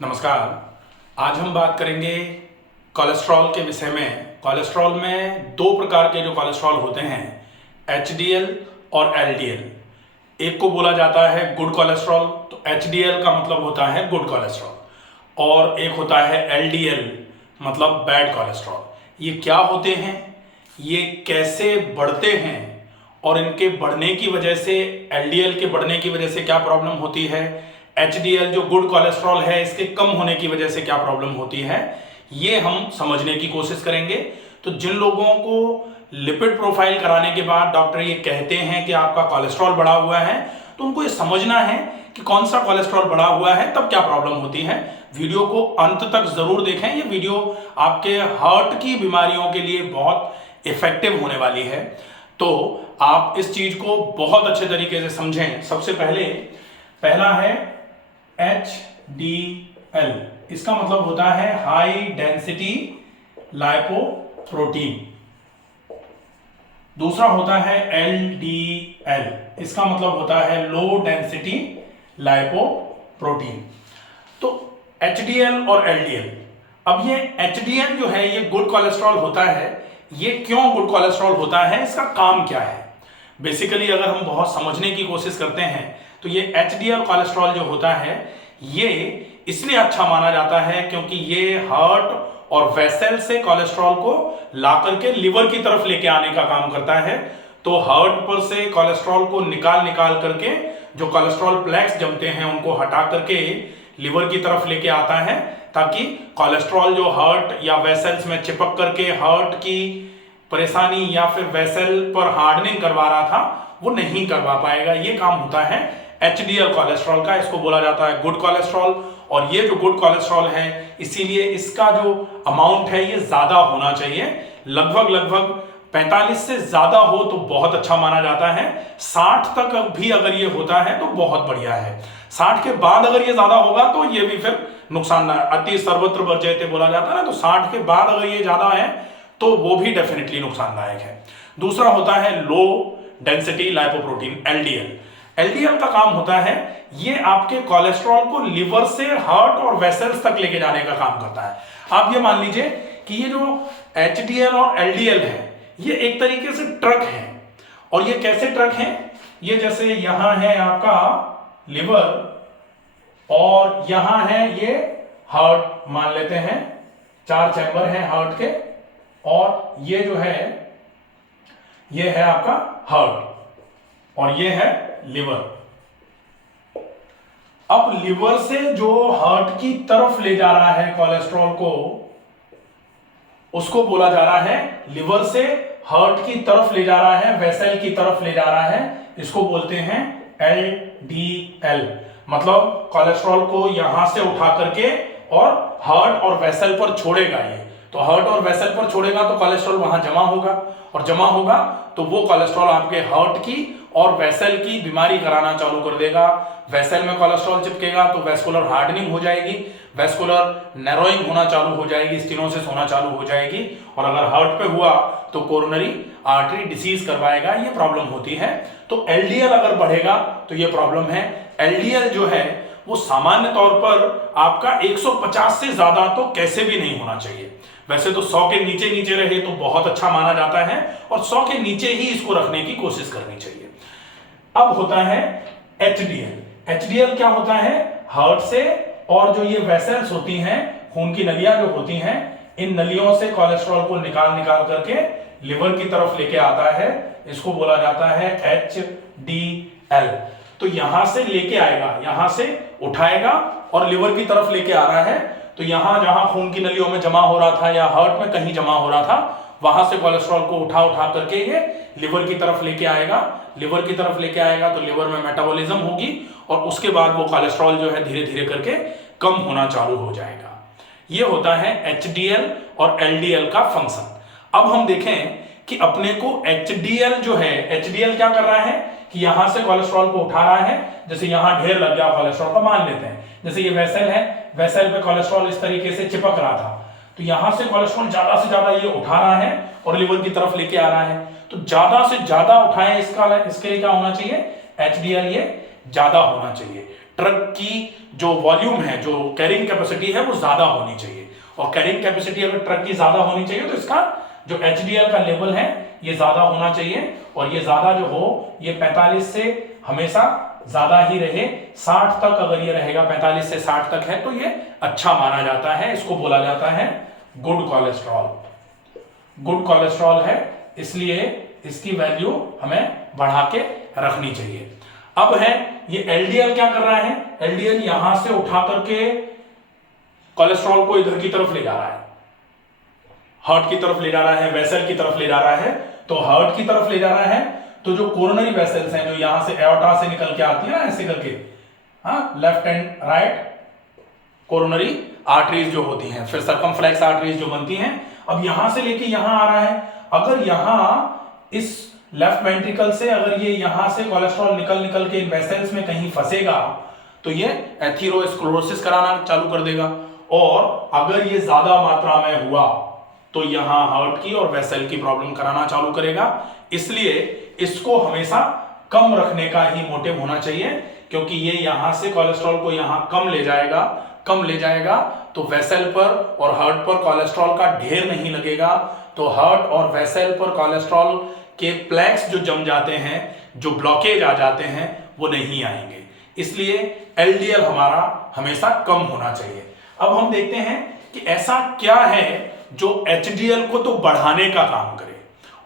नमस्कार। आज हम बात करेंगे कोलेस्ट्रॉल के विषय में। कोलेस्ट्रॉल में दो प्रकार के जो कोलेस्ट्रॉल होते हैं, एचडीएल और एलडीएल। एक को बोला जाता है गुड कोलेस्ट्रॉल, तो एचडीएल का मतलब होता है गुड कोलेस्ट्रॉल, और एक होता है एलडीएल मतलब बैड कोलेस्ट्रॉल। ये क्या होते हैं, ये कैसे बढ़ते हैं, और इनके बढ़ने की वजह से, एलडीएल के बढ़ने की वजह से क्या प्रॉब्लम होती है, एचडीएल जो गुड कोलेस्ट्रॉल है इसके कम होने की वजह से क्या प्रॉब्लम होती है, ये हम समझने की कोशिश करेंगे। तो जिन लोगों को लिपिड प्रोफाइल कराने के बाद डॉक्टर ये कहते हैं कि आपका कोलेस्ट्रॉल बढ़ा हुआ है, तो उनको ये समझना है कि कौन सा कोलेस्ट्रॉल बढ़ा हुआ है, तब क्या प्रॉब्लम होती है। वीडियो को अंत तक जरूर देखें। ये वीडियो आपके हार्ट की बीमारियों के लिए बहुत इफेक्टिव होने वाली है, तो आप इस चीज को बहुत अच्छे तरीके से समझें। सबसे पहला है HDL। इसका मतलब होता है हाई डेंसिटी लाइपोप्रोटीन। दूसरा होता है LDL। इसका मतलब होता है लो डेंसिटी लाइपोप्रोटीन। तो HDL और LDL, अब ये HDL जो है ये गुड कोलेस्ट्रॉल होता है। ये क्यों गुड कोलेस्ट्रॉल होता है, इसका काम क्या है? बेसिकली अगर हम बहुत समझने की कोशिश करते हैं तो ये HDL कोलेस्ट्रॉल जो होता है ये इसलिए अच्छा माना जाता है क्योंकि ये हार्ट और वेसल से कोलेस्ट्रॉल को ला करके लिवर की तरफ लेके आने का काम करता है। तो हार्ट पर से कोलेस्ट्रॉल को निकाल करके जो कोलेस्ट्रॉल प्लेक्स जमते हैं उनको हटा करके लिवर की तरफ लेके आता है, ताकि कोलेस्ट्रॉल जो हार्ट या वेसल्स में चिपक करके हार्ट की परेशानी या फिर वेसल पर हार्डनिंग करवा रहा था वो नहीं करवा पाएगा। ये काम होता है एचडीएल कोलेस्ट्रॉल का। इसको बोला जाता है गुड कोलेस्ट्रॉल। और ये जो गुड कोलेस्ट्रॉल है इसीलिए इसका जो अमाउंट है ये ज्यादा होना चाहिए। लगभग 45 से ज्यादा हो तो बहुत अच्छा माना जाता है। 60 तक भी अगर ये होता है तो बहुत बढ़िया है। 60 के बाद अगर ये ज्यादा होगा तो ये भी फिर नुकसानदायक, अति सर्वत्र वर्जयते बोला जाता है ना, तो 60 के बाद अगर ये ज्यादा है तो वो भी डेफिनेटली नुकसानदायक है। दूसरा होता है low density lipoprotein, LDL. LDL का काम होता है ये आपके कोलेस्ट्रॉल को लिवर से हार्ट और वेसल्स तक लेके जाने का काम करता है। आप ये मान लीजिए कि ये जो एचडीएल और एलडीएल है ये एक तरीके से ट्रक है। और ये कैसे ट्रक है, ये जैसे यहां है आपका लिवर और यहां है ये हार्ट मान लेते हैं, 4 चैम्बर हैं हार्ट के, और ये जो है ये है आपका हार्ट और ये है लिवर। अब लिवर से जो हार्ट की तरफ ले जा रहा है कोलेस्ट्रॉल को, उसको बोला जा रहा है, लिवर से हार्ट की तरफ ले जा रहा है, वेसल की तरफ ले जा रहा है, इसको बोलते हैं LDL। मतलब कोलेस्ट्रॉल को यहां से उठा करके और हार्ट और वेसल पर छोड़ेगा ये। तो हार्ट और वेसल पर छोड़ेगा तो कोलेस्ट्रॉल वहां जमा होगा, और जमा होगा तो वो कोलेस्ट्रॉल आपके हार्ट की और वेसल की बीमारी कराना चालू कर देगा। वेसल में कोलेस्ट्रॉल चिपकेगा तो वेस्कुलर हार्डनिंग हो जाएगी, वेस्कुलर नैरोइंग होना चालू हो जाएगी, स्टेनोसिस होना चालू हो जाएगी, और अगर हार्ट पे हुआ तो कोरोनरी आर्टरी डिसीज करवाएगा। ये प्रॉब्लम होती है। तो एलडीएल अगर बढ़ेगा तो ये प्रॉब्लम है। एलडीएल जो है वो सामान्य तौर पर आपका 150 से ज्यादा तो कैसे भी नहीं होना चाहिए। वैसे तो 100 के नीचे रहे तो बहुत अच्छा माना जाता है, और 100 के नीचे ही इसको रखने की कोशिश करनी चाहिए। अब होता है एचडीएल। एचडीएल क्या होता है, हार्ट से और जो ये वेसल्स होती हैं, खून की नलियां जो होती हैं, इन नलियों से कोलेस्ट्रॉल को निकाल करके लिवर की तरफ लेके आता है। इसको बोला जाता है HDL। तो यहां से लेके आएगा, यहां से उठाएगा और लिवर की तरफ लेके आ रहा है। तो यहां जहां खून की नलियों में जमा हो रहा था या हार्ट में कहीं जमा हो रहा था, वहां से कोलेस्ट्रॉल को उठा करके ये लिवर की तरफ लेके आएगा। लिवर की तरफ लेके आएगा तो लिवर में मेटाबॉलिज्म होगी, और उसके बाद वो कोलेस्ट्रॉल जो है धीरे धीरे करके कम होना चालू हो जाएगा। ये होता है HDL और LDL का फंक्शन। अब हम देखें कि अपने को HDL जो है, HDL क्या कर रहा है कि यहां से कोलेस्ट्रॉल को उठा रहा है। जैसे यहां ढेर लग गया कोलेस्ट्रॉल का, मान लेते हैं जैसे ये वेसल है, वेसल पे कोलेस्ट्रॉल इस तरीके से चिपक रहा था, तो यहां से कोलेस्ट्रॉल ज्यादा से ज्यादा ये उठा रहा है और लिवर की तरफ लेके आ रहा है। तो ज्यादा से ज्यादा उठाएं, इसके लिए क्या होना चाहिए, HDL ये ज्यादा होना चाहिए। ट्रक की जो वॉल्यूम है, जो कैरिंग कैपेसिटी है, वो ज्यादा होनी चाहिए। और कैरिंग कैपेसिटी अगर ट्रक की ज्यादा होनी चाहिए तो इसका जो HDL का लेवल है ये ज्यादा होना चाहिए। और ये ज्यादा जो हो ये 45 से हमेशा ज्यादा ही रहे, 60 तक अगर ये रहेगा, 45 से 60 तक है तो ये अच्छा माना जाता है। इसको बोला जाता है गुड कोलेस्ट्रॉल। गुड कोलेस्ट्रॉल है, इसलिए इसकी वैल्यू हमें बढ़ा के रखनी चाहिए। अब है ये LDL क्या कर रहा है, LDL यहां से उठा करके कोलेस्ट्रॉल को इधर की तरफ ले जा रहा है, हार्ट की तरफ ले जा रहा है, वेसल की तरफ ले जा रहा है। तो हार्ट की तरफ ले जा रहा है तो जो कोरोनरी वेसल्स हैं, जो यहां से एओर्टा से निकल के आती है ना ऐसे करके, हाँ, left and right coronary arteries जो होती हैं, फिर सर्कमफ्लेक्स आर्टरीज जो बनती हैं, अब यहां से लेके यहां आ रहा है। अगर यहां इस लेफ्ट वेंट्रिकल से अगर ये यहां से कोलेस्ट्रॉल निकल निकल के इन वेसल्स में कहीं फंसेगा तो ये एथेरोस्क्लेरोसिस कराना चालू कर देगा। और अगर ये ज्यादा मात्रा में हुआ तो यहां हार्ट की और वेसल की प्रॉब्लम कराना चालू करेगा। इसलिए इसको हमेशा कम रखने का ही मोटिव होना चाहिए, क्योंकि ये यहां से कोलेस्ट्रॉल को यहां कम ले जाएगा तो वेसल पर और हार्ट पर कोलेस्ट्रॉल का ढेर नहीं लगेगा। तो हार्ट और वेसल पर कोलेस्ट्रॉल के प्लैक्स जो जम जाते हैं, जो ब्लॉकेज आ जाते हैं, वो नहीं आएंगे। इसलिए LDL हमारा हमेशा कम होना चाहिए। अब हम देखते हैं कि ऐसा क्या है जो HDL को तो बढ़ाने का काम करे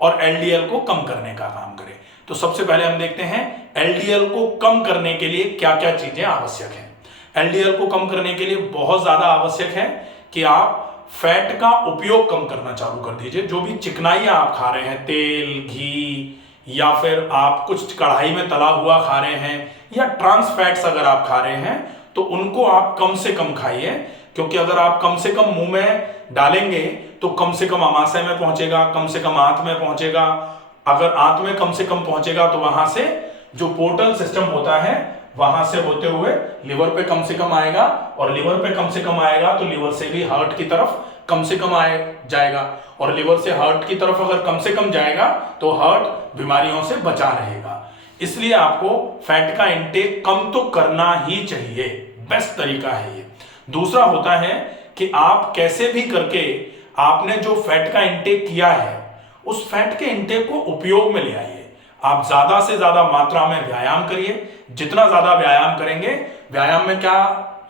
और LDL को कम करने का काम करे। तो सबसे पहले हम देखते हैं LDL को कम करने के लिए क्या क्या चीजें आवश्यक हैं। LDL को कम करने के लिए बहुत ज्यादा आवश्यक है कि आप फैट का उपयोग कम करना चालू कर दीजिए। जो भी चिकनाइयां आप खा रहे हैं, तेल, घी, या फिर आप कुछ कढ़ाई में तला हुआ खा रहे हैं, या ट्रांस फैट्स अगर आप खा रहे हैं, तो उनको आप कम से कम खाइए। क्योंकि अगर आप कम से कम मुंह में डालेंगे तो कम से कम आमाशय में पहुंचेगा, कम से कम आंत में पहुंचेगा। अगर आंत में कम से कम पहुंचेगा तो वहां से जो पोर्टल सिस्टम होता है वहां से होते हुए लिवर पे कम से कम आएगा, और लिवर पे कम से कम आएगा तो लिवर से भी हार्ट की तरफ कम से कम जाएगा। और लिवर से हार्ट की तरफ अगर कम से कम जाएगा तो हार्ट बीमारियों से बचा रहेगा। इसलिए आपको फैट का इंटेक कम तो करना ही चाहिए, बेस्ट तरीका है ये। दूसरा होता है कि आप कैसे भी करके आपने जो फैट का इंटेक किया है उस फैट के इंटेक को उपयोग में ले आइए। आप ज्यादा से ज्यादा मात्रा में व्यायाम करिए। जितना ज्यादा व्यायाम करेंगे, व्यायाम में क्या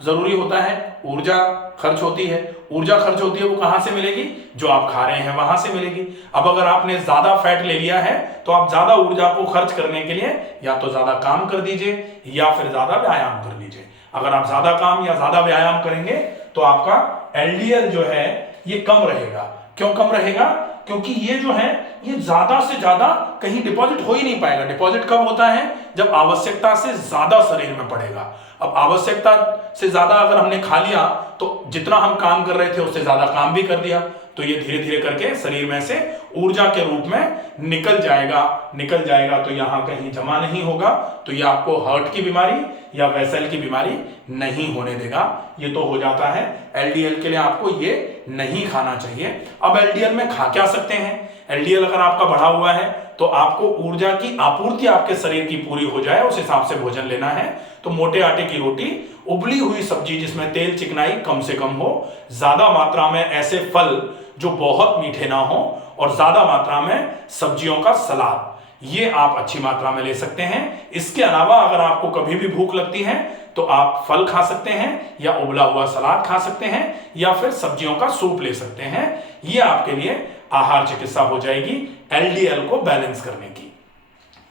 जरूरी होता है, ऊर्जा खर्च होती है। ऊर्जा खर्च होती है वो कहां से मिलेगी, जो आप खा रहे हैं वहां से मिलेगी। अब अगर आपने ज्यादा फैट ले लिया है तो आप ज्यादा ऊर्जा को खर्च करने के लिए या तो ज्यादा काम कर दीजिए या फिर ज्यादा व्यायाम कर लीजिए। अगर आप ज्यादा काम या ज्यादा व्यायाम करेंगे तो आपका LDL जो है ये कम रहेगा। क्यों कम रहेगा, क्योंकि ये जो है ये ज्यादा से ज्यादा कहीं डिपॉजिट हो ही नहीं पाएगा। डिपॉजिट कब होता है, जब आवश्यकता से ज्यादा शरीर में पड़ेगा। अब आवश्यकता से ज्यादा अगर हमने खा लिया तो जितना हम काम कर रहे थे उससे ज्यादा काम भी कर दिया, तो ये धीरे धीरे करके शरीर में से ऊर्जा के रूप में निकल जाएगा तो यहां कहीं जमा नहीं होगा। तो ये आपको हार्ट की बीमारी या वेसल की बीमारी नहीं होने देगा। ये तो हो जाता है। LDL के लिए आपको ये नहीं खाना चाहिए। अब LDL में खा क्या सकते हैं, LDL अगर आपका बढ़ा हुआ है तो आपको ऊर्जा की आपूर्ति आपके शरीर की पूरी हो जाए उस हिसाब से भोजन लेना है। तो मोटे आटे की रोटी, उबली हुई सब्जी जिसमें तेल चिकनाई कम से कम हो, ज्यादा मात्रा में ऐसे फल जो बहुत मीठे ना हो, और ज्यादा मात्रा में सब्जियों का सलाद, ये आप अच्छी मात्रा में ले सकते हैं। इसके अलावा अगर आपको कभी भी भूख लगती है तो आप फल खा सकते हैं, या उबला हुआ सलाद खा सकते हैं, या फिर सब्जियों का सूप ले सकते हैं। ये आपके लिए आहार चिकित्सा हो जाएगी LDL को बैलेंस करने की।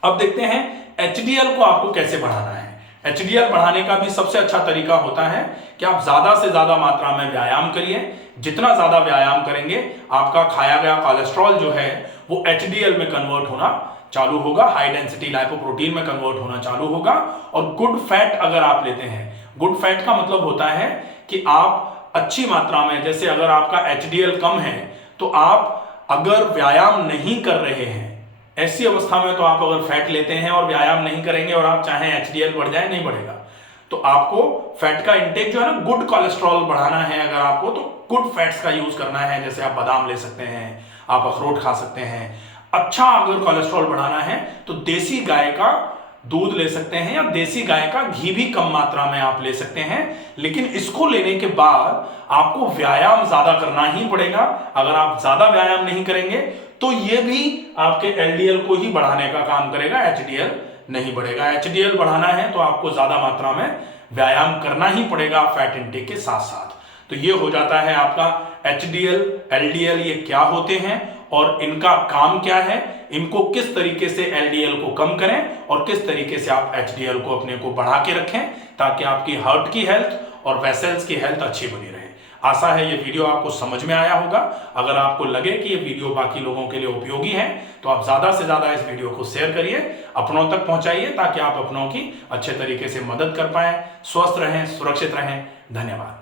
अब देखते हैं HDL को आपको कैसे बढ़ाना है। HDL बढ़ाने का भी सबसे अच्छा तरीका होता है कि आप ज्यादा से ज्यादा मात्रा में व्यायाम करिए। जितना ज्यादा व्यायाम करेंगे आपका खाया गया कोलेस्ट्रॉल जो है वो HDL में कन्वर्ट होना चालू होगा, हाई डेंसिटी लाइपोप्रोटीन में कन्वर्ट होना चालू होगा। और गुड फैट अगर आप लेते हैं, गुड फैट का मतलब होता है कि आप अच्छी मात्रा में, जैसे अगर आपका HDL कम है तो आप अगर व्यायाम नहीं कर रहे हैं, ऐसी अवस्था में तो आप अगर फैट लेते हैं और व्यायाम नहीं करेंगे और आप चाहें HDL बढ़ जाए, नहीं बढ़ेगा। तो आपको फैट का इंटेक जो है ना, गुड कोलेस्ट्रॉल बढ़ाना है अगर आपको, तो गुड फैट्स का यूज करना है। जैसे आप बादाम ले सकते हैं, आप अखरोट खा सकते हैं। अच्छा अगर कोलेस्ट्रॉल बढ़ाना है तो देसी गाय का दूध ले सकते हैं या देसी गाय का घी भी कम मात्रा में आप ले सकते हैं। लेकिन इसको लेने के बाद आपको व्यायाम ज्यादा करना ही पड़ेगा। अगर आप ज्यादा व्यायाम नहीं करेंगे तो ये भी आपके एलडीएल को ही बढ़ाने का काम करेगा, एचडीएल नहीं बढ़ेगा। एचडीएल बढ़ाना है तो आपको ज्यादा मात्रा में व्यायाम करना ही पड़ेगा फैट इंटेक के साथ साथ। तो ये हो जाता है आपका एचडीएल, एलडीएल ये क्या होते हैं और इनका काम क्या है, इनको किस तरीके से एलडीएल को कम करें और किस तरीके से आप एचडीएल को अपने को बढ़ा के रखें ताकि आपकी हार्ट की हेल्थ और वेसल्स की हेल्थ अच्छी बनी रहे। आशा है ये वीडियो आपको समझ में आया होगा। अगर आपको लगे कि ये वीडियो बाकी लोगों के लिए उपयोगी है तो आप ज्यादा से ज्यादा इस वीडियो को शेयर करिए, अपनों तक पहुंचाइए ताकि आप अपनों की अच्छे तरीके से मदद कर पाए। स्वस्थ रहें, सुरक्षित रहें। धन्यवाद।